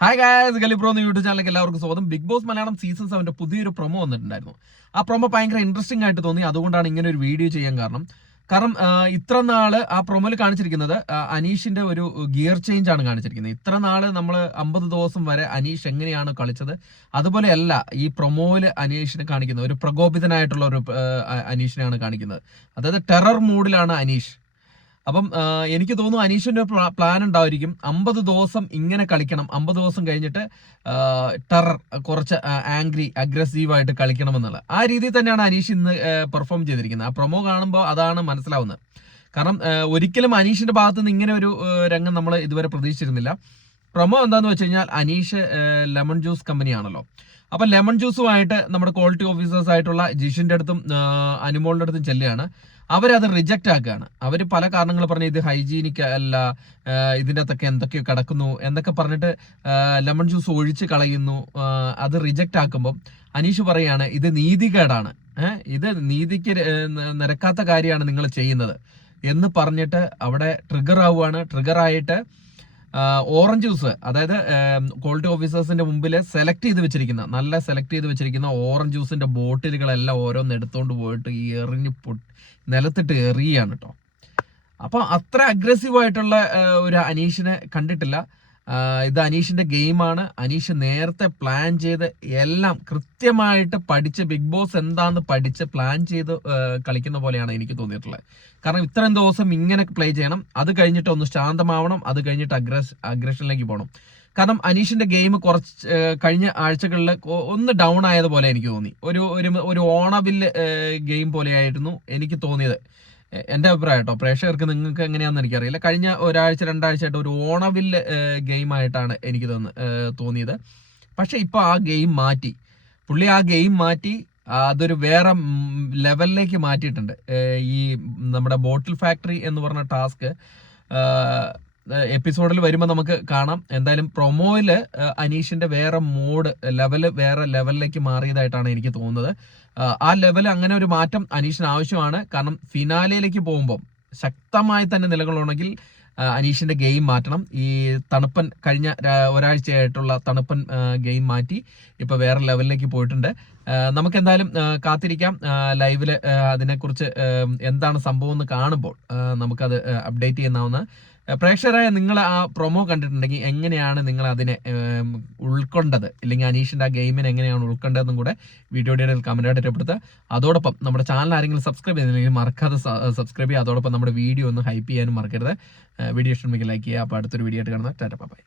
Hi guys, ഗലിബ്രോ എന്ന YouTube ചാനലിലേക്ക് എല്ലാവർക്കും സ്വാഗതം. ബിഗ് ബോസ് മലയാളം സീസൺ 7 പുതിയൊരു പ്രൊമോ വന്നിട്ടുണ്ടായിരുന്നു. ആ പ്രൊമോ ഭയങ്കര ഇൻട്രസ്റ്റിംഗ് ആയിട്ട് തോന്നി. അതുകൊണ്ടാണ് ഇങ്ങനെ ഒരു വീഡിയോ ചെയ്യാൻ കാരണം ഇത്ര നാള് ആ പ്രൊമോയിൽ കാണിച്ചിരിക്കുന്നത് അനീഷിന്റെ ഒരു ഗിയർ ചേഞ്ച് ആണ് കാണിച്ചിരിക്കുന്നത്. ഇത്ര നാള് നമ്മൾ 50 ദിവസം വരെ അനീഷ് എങ്ങനെയാണ് കളിച്ചത് അതുപോലെയല്ല ഈ പ്രൊമോയില് അനീഷിനെ കാണിക്കുന്നത്. ഒരു പ്രകോപിതനായിട്ടുള്ള ഒരു അനീഷിനെയാണ് കാണിക്കുന്നത്. അതായത് ടെറർ മൂഡിലാണ് അനീഷ്. അപ്പം എനിക്ക് തോന്നുന്നു അനീഷിന്റെ പ്ലാൻ ഉണ്ടായിരിക്കും. 50 ദിവസം ഇങ്ങനെ കളിക്കണം, 50 ദിവസം കഴിഞ്ഞിട്ട് ടെറർ കുറച്ച് അഗ്രസീവായിട്ട് കളിക്കണം എന്നുള്ള ആ രീതിയിൽ തന്നെയാണ് അനീഷ് ഇന്ന് പെർഫോം ചെയ്തിരിക്കുന്നത്. ആ പ്രൊമോ കാണുമ്പോൾ അതാണ് മനസ്സിലാവുന്നത്. കാരണം ഒരിക്കലും അനീഷിന്റെ ഭാഗത്ത് നിന്ന് ഇങ്ങനെ ഒരു രംഗം നമ്മൾ ഇതുവരെ പ്രതീക്ഷിച്ചിരുന്നില്ല. പ്രൊമോ എന്താന്ന് വെച്ച് കഴിഞ്ഞാൽ അനീഷ് ലെമൺ ജ്യൂസ് കമ്പനിയാണല്ലോ. അപ്പൊ ലെമൺ ജ്യൂസുമായിട്ട് നമ്മുടെ ക്വാളിറ്റി ഓഫീസേഴ്സ് ആയിട്ടുള്ള ജിഷിന്റെ അടുത്തും അനുമോളിന്റെ അടുത്തും ചെല്ലുകയാണ്. അവരത് റിജക്റ്റ് ആക്കുകയാണ്. അവർ പല കാരണങ്ങൾ പറഞ്ഞ് ഇത് ഹൈജീനിക് അല്ല, ഇതിൻ്റെ അകത്തൊക്കെ എന്തൊക്കെയോ കിടക്കുന്നു എന്നൊക്കെ പറഞ്ഞിട്ട് ലെമൺ ജ്യൂസ് ഒഴിച്ച് കളയുന്നു. അത് റിജക്റ്റ് ആക്കുമ്പോൾ അനീഷ് പറയാണ് ഇത് നീതികേടാണ്, ഇത് നീതിക്ക് നിരക്കാത്ത കാര്യമാണ് നിങ്ങൾ ചെയ്യുന്നത് എന്ന് പറഞ്ഞിട്ട് അവിടെ ട്രിഗർ ആവുകയാണ്. ട്രിഗർ ആയിട്ട് ഓറഞ്ച് ജ്യൂസ്, അതായത് ക്വാളിറ്റി ഓഫീസേഴ്സിന്റെ മുമ്പിൽ നല്ല സെലക്ട് ചെയ്ത് വെച്ചിരിക്കുന്ന ഓറഞ്ച് ജ്യൂസിന്റെ ബോട്ടിലുകളെല്ലാം ഓരോന്ന് എടുത്തോണ്ട് പോയിട്ട് ഈ നിലത്തിട്ട് എറിയാണ് കേട്ടോ. അപ്പൊ അത്ര അഗ്രസീവായിട്ടുള്ള ഒരു അനീഷിനെ കണ്ടിട്ടില്ല. ഇത് അനീഷിന്റെ ഗെയിമാണ്. അനീഷ് നേരത്തെ പ്ലാൻ ചെയ്ത് എല്ലാം കൃത്യമായിട്ട് പഠിച്ച് ബിഗ് ബോസ് എന്താന്ന് പഠിച്ച് പ്ലാൻ ചെയ്ത് കളിക്കുന്ന പോലെയാണ് എനിക്ക് തോന്നിയിട്ടുള്ളത്. കാരണം ഇത്രയും ദിവസം ഇങ്ങനെ പ്ലേ ചെയ്യണം, അത് കഴിഞ്ഞിട്ട് ഒന്ന് ശാന്തമാവണം, അത് കഴിഞ്ഞിട്ട് അഗ്രഷനിലേക്ക് പോകണം. കാരണം അനീഷിന്റെ ഗെയിം കുറച്ച് കഴിഞ്ഞ ആഴ്ചകളിൽ ഒന്ന് ഡൗൺ ആയതുപോലെ എനിക്ക് തോന്നി. ഒരു ഓണവില്ല് ഗെയിം പോലെയായിരുന്നു എനിക്ക് തോന്നിയത്. എന്റെ അഭിപ്രായം കേട്ടോ. പ്രേക്ഷകർക്ക് നിങ്ങൾക്ക് എങ്ങനെയാണെന്ന് എനിക്കറിയില്ല. കഴിഞ്ഞ ഒരാഴ്ച 2 ആഴ്ചയായിട്ട് ഒരു ഓണവില്ല് ഗെയിം ആയിട്ടാണ് എനിക്ക് തോന്നിയത്. പക്ഷെ ഇപ്പൊ ആ ഗെയിം മാറ്റി, പുള്ളി ആ ഗെയിം മാറ്റി അതൊരു വേറെ ലെവലിലേക്ക് മാറ്റിയിട്ടുണ്ട്. ഈ നമ്മുടെ ബോട്ടിൽ ഫാക്ടറി എന്ന് പറഞ്ഞ ടാസ്ക് എപ്പിസോഡിൽ വരുമ്പോൾ നമുക്ക് കാണാം. എന്തായാലും പ്രൊമോയില് അനീഷിന്റെ വേറെ ലെവലിലേക്ക് മാറിയതായിട്ടാണ് എനിക്ക് തോന്നുന്നത്. ആ ലെവൽ അങ്ങനെ ഒരു മാറ്റം അനീഷിന് ആവശ്യമാണ്. കാരണം ഫിനാലയിലേക്ക് പോകുമ്പോൾ ശക്തമായി തന്നെ നിലകൊള്ളണമെങ്കിൽ അനീഷിന്റെ ഗെയിം മാറ്റണം. ഈ തണുപ്പൻ കഴിഞ്ഞ ഒരാഴ്ചയായിട്ടുള്ള തണുപ്പൻ ഗെയിം മാറ്റി ഇപ്പൊ വേറെ ലെവലിലേക്ക് പോയിട്ടുണ്ട്. നമുക്ക് എന്തായാലും കാത്തിരിക്കാം. ലൈവില് അതിനെക്കുറിച്ച് എന്താണ് സംഭവം എന്ന് കാണുമ്പോൾ നമുക്കത് അപ്ഡേറ്റ് ചെയ്യുന്നതാണ്. പ്രേക്ഷകരായ നിങ്ങൾ ആ പ്രൊമോ കണ്ടിട്ടുണ്ടെങ്കിൽ എങ്ങനെയാണ് നിങ്ങൾ അതിനെ ഉൾക്കൊണ്ടത്, ഇല്ലെങ്കിൽ അനീഷിന്റെ ആ ഗെയിമിനെ എങ്ങനെയാണ് ഉൾക്കൊണ്ടതെന്നും കൂടെ വീഡിയോയുടെ കമന്റായിട്ട് രേഖപ്പെടുത്തുക. അതോടൊപ്പം നമ്മുടെ ചാനൽ ആരെങ്കിലും സബ്സ്ക്രൈബ് ചെയ്തില്ലെങ്കിൽ മറക്കാതെ സബ്സ്ക്രൈബ് ചെയ്യുക. അതോടൊപ്പം നമ്മുടെ വീഡിയോ ഒന്ന് ഹൈപ്പ് ചെയ്യാനും മറക്കരുത്. വീഡിയോ ഇഷ്ടമെങ്കിൽ ലൈക്ക് ചെയ്യുക. അപ്പോൾ അടുത്തൊരു വീഡിയോ ആയിട്ട് കാണുന്നത്. ടാറ്റ ബൈ.